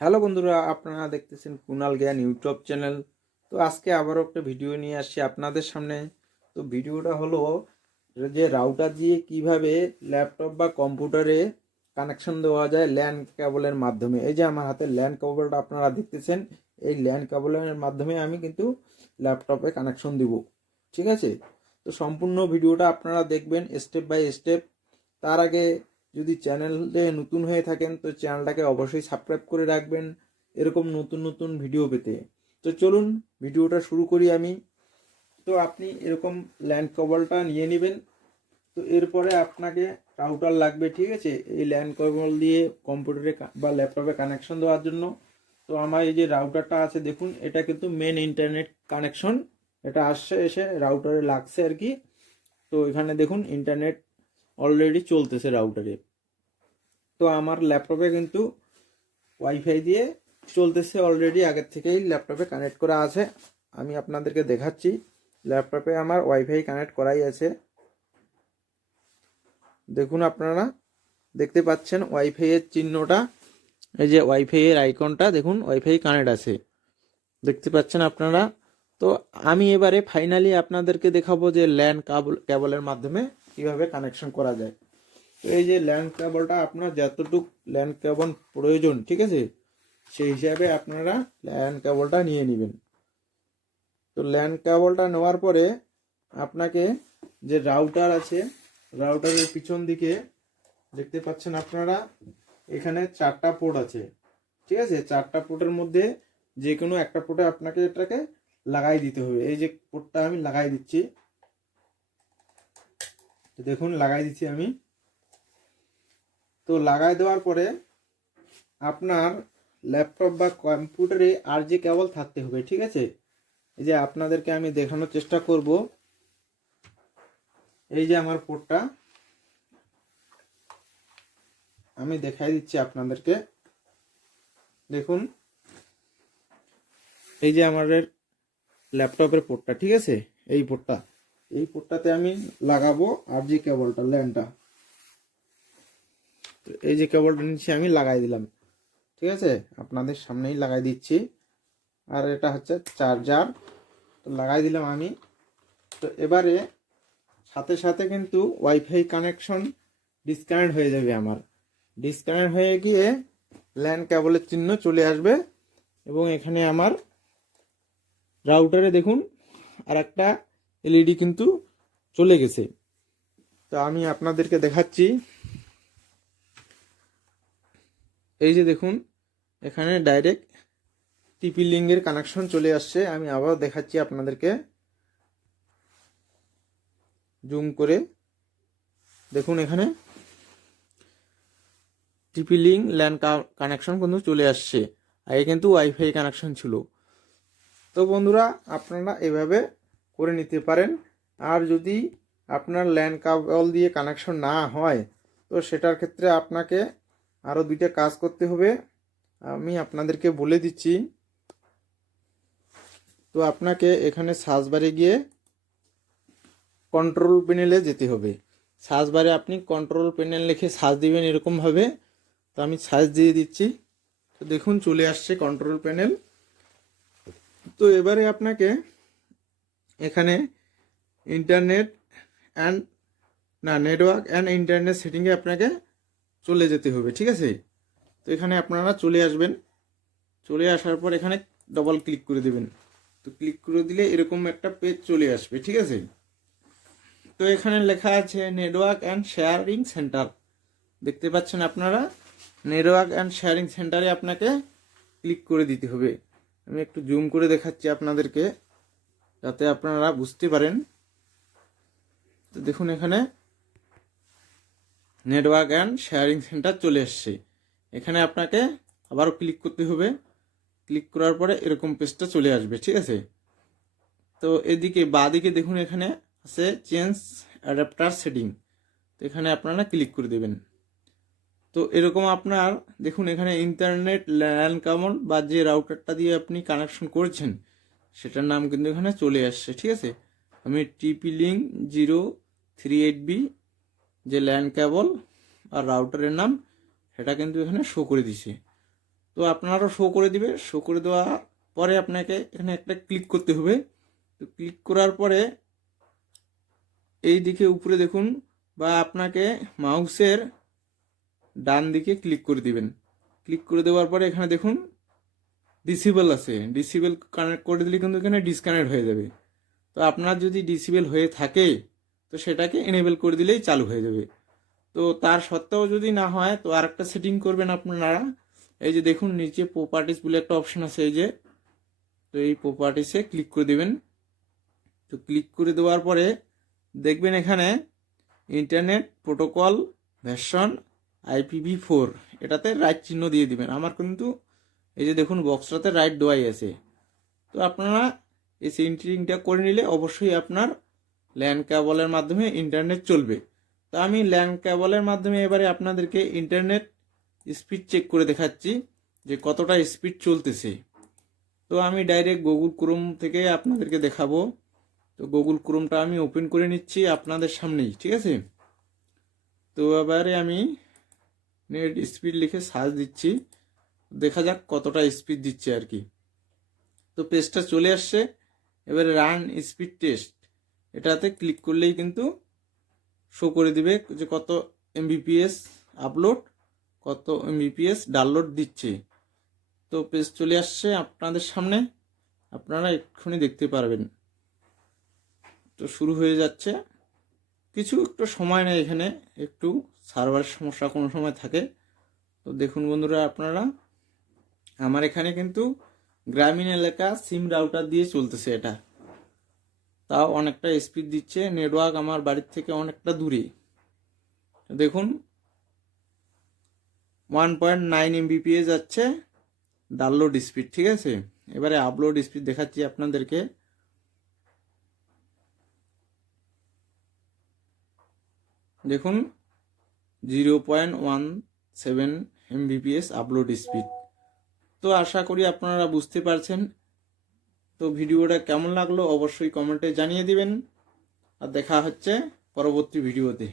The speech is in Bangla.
হ্যালো বন্ধুরা, আপনারা দেখতেছেন কুনাল জ্ঞান ইউটিউব চ্যানেল। তো আজকে আবারও একটা ভিডিও নিয়ে আসছি আপনাদের সামনে। তো ভিডিওটা হলো যে রাউটার দিয়ে কিভাবে ল্যাপটপ বা কম্পিউটারে কানেকশন দেওয়া যায় ল্যান কেবলের মাধ্যমে। এই যে আমার হাতে ল্যান কেবলটা আপনারা দেখতেছেন, এই ল্যান কেবলের মাধ্যমে আমি কিন্তু ল্যাপটপে কানেকশন দিব। ঠিক আছে, তো সম্পূর্ণ ভিডিওটা আপনারা দেখবেন স্টেপ বাই স্টেপ। তার আগে যদি চ্যানেলে নতুন হয়ে থাকেন তো চ্যানেলটাকে অবশ্যই সাবস্ক্রাইব করে রাখবেন এরকম নতুন নতুন ভিডিও পেতে। তো চলুন ভিডিওটা শুরু করি আমি। তো আপনি এরকম ল্যান্ড কেবলটা নিয়ে নেবেন। তো এরপরে আপনাকে রাউটার লাগবে, ঠিক আছে, এই ল্যান্ড কেবল দিয়ে কম্পিউটারে বা ল্যাপটপে কানেকশন দেওয়ার জন্য। তো আমার এই যে রাউটারটা আছে দেখুন, এটা কিন্তু মেন ইন্টারনেট কানেকশন। এটা আসছে এসে রাউটারে লাগছে আর কি। তো এখানে দেখুন ইন্টারনেট অলরেডি চলতেছে রাউটারে। তো আমার ল্যাপটপে কিন্তু ওয়াইফাই দিয়ে চলতেছে অলরেডি, আগের থেকেই ল্যাপটপে কানেক্ট করা আছে। আমি আপনাদেরকে দেখাচ্ছি, ল্যাপটপে আমার ওয়াইফাই কানেক্ট করাই আছে। দেখুন আপনারা দেখতে পাচ্ছেন ওয়াইফাই এর চিহ্নটা, এই যে ওয়াইফাই এর আইকনটা দেখুন, ওয়াইফাই কানেক্ট আছে, দেখতে পাচ্ছেন আপনারা। তো আমি এবারে ফাইনালি আপনাদেরকে দেখাবো যে ল্যান কেবলের মাধ্যমে কিভাবে কানেকশন করা যায়। তো এই যে ল্যান্ড কেবলটা আপনার যতটুক ল্যান্ড কেবল প্রয়োজন, ঠিক আছে, সেই হিসাবে আপনারা ল্যান্ড কেবলটা নিয়ে নেবেন। তো ল্যান্ড কেবলটা নেওয়ার পরে আপনাকে যে রাউটার আছে, রাউটারের পিছন দিকে দেখতে পাচ্ছেন আপনারা, এখানে 4টা পোর্ট আছে। ঠিক আছে, 4টা পোর্টের মধ্যে যে কোনো একটা পোর্টে আপনাকে এটাকে লাগাই দিতে হবে। এই যে পোর্টটা আমি লাগাই দিচ্ছি, দেখুন লাগাই দিচ্ছি আমি। তো লাগাই দেওয়ার পরে আপনার ল্যাপটপ বা কম্পিউটারে আর যে কেবল থাকতে হবে, ঠিক আছে। এই যে আপনাদেরকে আমি দেখানোর চেষ্টা করব, এই যে আমার পোর্টটা আমি দেখাই দিচ্ছি আপনাদেরকে। দেখুন এই যে আমাদের ল্যাপটপের পোর্টটা, ঠিক আছে, এই পোর্টটাতে আমি লাগাবো আর যে কেবলটা ল্যানটা। তো এই যে কেবলটা নিচে আমি লাগাই দিলাম, ঠিক আছে, আপনাদের সামনেই লাগাই দিচ্ছি। আর এটা হচ্ছে চার্জার, তো লাগাই দিলাম আমি। তো এবারে সাথে সাথে কিন্তু ওয়াইফাই কানেকশন ডিসকানেক্ট হয়ে যাবে আমার। ডিসকানেক্ট হয়ে গিয়ে ল্যান কেবলের চিহ্ন চলে আসবে এবং এখানে আমার রাউটারে দেখুন আর একটা এলইডি কিন্তু চলে গেছে। তো আমি আপনাদেরকে দেখাচ্ছি, এই যে দেখুন এখানে ডাইরেক্ট টিপি লিঙ্কের কানেকশন চলে আসছে। আমি আবার দেখাচ্ছি আপনাদেরকে জুম করে, দেখুন এখানে টিপি লিঙ্ক ল্যান কানেকশন কিন্তু চলে আসছে, আগে কিন্তু ওয়াইফাই কানেকশন ছিল। তো বন্ধুরা আপনারা এভাবে করে নিতে পারেন। আর যদি আপনার ল্যান কেবল দিয়ে কানেকশন না হয় তো সেটার ক্ষেত্রে আপনাকে আরও 2টা কাজ করতে হবে, আমি আপনাদেরকে বলে দিচ্ছি। তো আপনাকে এখানে সার্চ বারে গিয়ে কন্ট্রোল প্যানেলে যেতে হবে। সার্চ বারে আপনি কন্ট্রোল প্যানেল লিখে সার্চ দিবেন এরকমভাবে। তো আমি সার্চ দিয়ে দিচ্ছি, তো দেখুন চলে আসছে কন্ট্রোল প্যানেল। তো এবারে আপনাকে এখানে internet and network and internet সেটিংয়ে আপনাকে চলে যেতে হবে, ঠিক আছে। তো এখানে আপনারা চলে আসবেন, চলে আসার পর এখানে ডবল ক্লিক করে দেবেন। তো ক্লিক করে দিলে এরকম একটা পেজ চলে আসবে, ঠিক আছে। তো এখানে লেখা আছে নেটওয়ার্ক অ্যান্ড শেয়ারিং সেন্টার, দেখতে পাচ্ছেন আপনারা। নেটওয়ার্ক অ্যান্ড শেয়ারিং সেন্টারে আপনাকে ক্লিক করে দিতে হবে। আমি একটু জুম করে দেখাচ্ছি আপনাদেরকে যাতে আপনারা বুঝতে পারেন। তো দেখুন এখানে নেটওয়ার্ক অ্যান্ড শেয়ারিং সেন্টার চলে এসছে। এখানে আপনাকে আবারও ক্লিক করতে হবে। ক্লিক করার পরে এরকম পেজটা চলে আসবে, ঠিক আছে। তো এদিকে বাঁদিকে দেখুন এখানে আছে চেঞ্জ অ্যাডাপ্টার সেটিং, তো এখানে আপনারা ক্লিক করে দেবেন। তো এরকম আপনার দেখুন এখানে ইন্টারনেট ল্যান কেবল বা যে রাউটারটা দিয়ে আপনি কানেকশন করেছেন সেটার নাম কিন্তু এখানে চলে আসছে, ঠিক আছে। আমি টিপি লিঙ্ক 038B যে ল্যান কেবল আর রাউটারের নাম সেটা কিন্তু এখানে শো করে দিছে। তো তো আপনারও শো করে দিবে। শো করে দেওয়ার পরে আপনাকে এখানে একটা ক্লিক করতে হবে। তো ক্লিক করার পরে এই দিকে উপরে দেখুন, বা আপনাকে মাউসের ডান দিকে ক্লিক করে দিবেন। ক্লিক করে দেওয়ার পরে এখানে দেখুন ডিসেবল আছে, ডিসেবল কানেক্ট করে দিলে কিন্তু এখানে ডিসকানেক্ট হয়ে যাবে। তো আপনার যদি ডিসেবল হয়ে থাকে তো সেটাকে এনেবল করে দিলেই চালু হয়ে যাবে। তো তার সত্ত্বেও যদি না হয় তো আরেকটা সেটিং করবেন আপনারা। এই যে দেখুন নিচে প্রপার্টিস বলে একটা অপশন আছে, এই যে, তো এই প্রপার্টিসে ক্লিক করে দেবেন। তো ক্লিক করে দেওয়ার পরে দেখবেন এখানে ইন্টারনেট প্রোটোকল ভার্সন IPv4 এটাতে রাইট চিহ্ন দিয়ে দিবেন। আমার কিন্তু এই যে দেখুন বক্সটাতে রাইট দেওয়াই আছে। তো আপনারা এই সেটিংটা করে নিলে অবশ্যই আপনার ল্যান কেবলের মাধ্যমে ইন্টারনেট চলবে। তো আমি ল্যান কেবলের মাধ্যমে এবারে আপনাদেরকে ইন্টারনেট স্পিড চেক করে দেখাচ্ছি যে কতটা স্পিড চলতেছে। তো আমি ডাইরেক্ট গুগল ক্রোম থেকে আপনাদেরকে দেখাবো। তো গুগল ক্রোমটা আমি ওপেন করে নিচ্ছি আপনাদের সামনেই, ঠিক আছে। তো এবারে আমি নেট স্পিড লিখে সার্চ দিচ্ছি, দেখা যাক কতটা স্পিড দিচ্ছে আর কি। তো পেজটা চলে আসছে। এবারে রান স্পিড টেস্ট এটাতে ক্লিক করলেই কিন্তু শো করে দিবে যে কত MBPS আপলোড, কত MBPS ডাউনলোড দিচ্ছে। তো পেজ চলে আসছে আপনাদের সামনে, আপনারা এক্ষুনি দেখতে পারবেন। তো শুরু হয়ে যাচ্ছে, কিছু একটু সময় নেই, এখানে একটু সার্ভারের সমস্যা কোনো সময় থাকে। তো দেখুন বন্ধুরা, আপনারা আমার এখানে কিন্তু গ্রামীণ এলাকা সিম রাউটার দিয়ে চলতেছে এটা, তাও অনেকটা স্পিড দিচ্ছে। নেটওয়ার্ক আমার বাড়ির থেকে অনেকটা দূরে। দেখুন 1.9 MBPS যাচ্ছে ডাউনলোড স্পিড, ঠিক আছে। এবারে আপলোড স্পিড দেখাচ্ছি আপনাদেরকে। দেখুন 0.17 MBPS আপলোড স্পিড। তো আশা করি আপনারা বুঝতে পারছেন। তো ভিডিওটা কেমন লাগলো অবশ্যই কমেন্টে জানিয়ে দিবেন। আর দেখা হচ্ছে পরবর্তী ভিডিওতে।